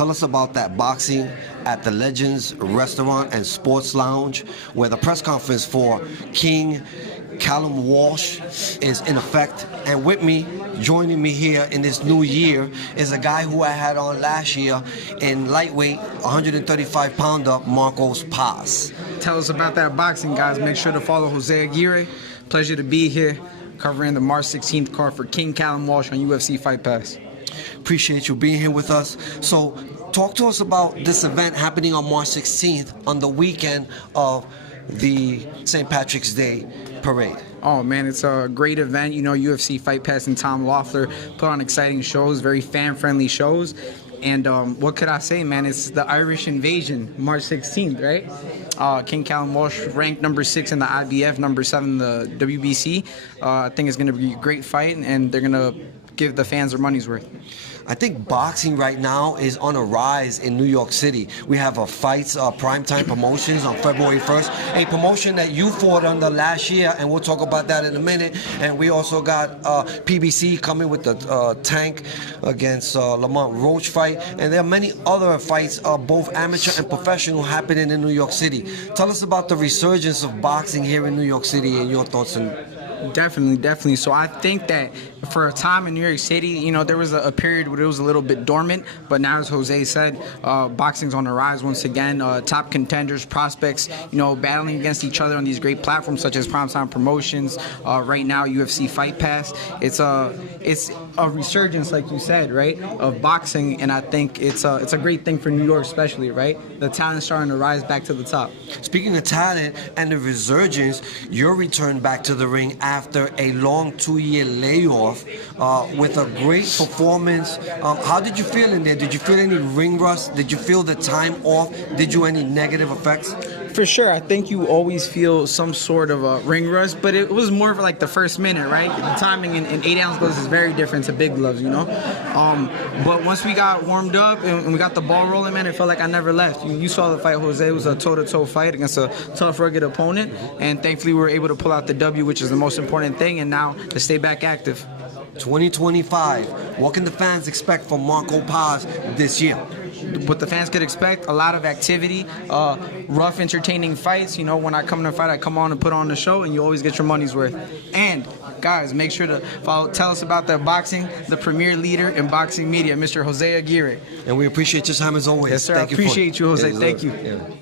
Tell us about that boxing at the Legends Restaurant and Sports Lounge, where the press conference for King Callum Walsh is in effect. And with me, joining me here in this new year, is a guy who I had on last year in lightweight, 135-pounder, Marcos Paz. Tell us about that boxing, guys. Make sure to follow Jose Aguirre. Pleasure to be here, covering the March 16th card for King Callum Walsh on UFC Fight Pass. Appreciate you being here with us. So, talk to us about this event happening on March 16th on the weekend of the St. Patrick's Day parade. Oh man, it's a great event. You know, UFC Fight Pass and Tom Loeffler put on exciting shows, very fan-friendly shows. And what could I say, man? It's the Irish Invasion, March 16th, right? King Callum Walsh ranked number 6 in the IBF, number 7 in the WBC. I think it's going to be a great fight, and they're going to give the fans their money's worth. I think boxing right now is on a rise in New York City. We have a Fights Primetime Promotions on February 1st, a promotion that you fought under last year, and we'll talk about that in a minute. And we also got PBC coming with the Tank against Lamont Roach fight, and there are many other fights, both amateur and professional, happening in New York City. Tell us about the resurgence of boxing here in New York City and your thoughts on. Definitely. So I think that for a time in New York City, you know, there was a period where it was a little bit dormant, but now, as Jose said, boxing's on the rise once again. Top contenders, prospects, you know, battling against each other on these great platforms such as Primetime Promotions. Right now, UFC Fight Pass. It's a resurgence, like you said, right, of boxing, and I think it's a great thing for New York, especially, right? The talent's starting to rise back to the top. Speaking of talent and the resurgence, your return back to the ring after a long 2-year layoff with a great performance. How did you feel in there? Did you feel any ring rust? Did you feel the time off? Did you any negative effects? For sure, I think you always feel some sort of a ring rust, but it was more of like the first minute, right? The timing in 8-ounce gloves is very different to big gloves, you know? But once we got warmed up and we got the ball rolling, man, it felt like I never left. You saw the fight, Jose. It was a toe-to-toe fight against a tough, rugged opponent, and thankfully we were able to pull out the W, which is the most important thing, and now to stay back active. 2025, what can the fans expect from Marco Paz this year? What the fans could expect, a lot of activity, rough, entertaining fights. You know, when I come to fight, I come on and put on the show, and you always get your money's worth. And, guys, make sure to tell us about the boxing, the premier leader in boxing media, Mr. Jose Aguirre. And we appreciate your time as always. Yes, sir. Thank I appreciate you, Jose. Thank you. Yeah.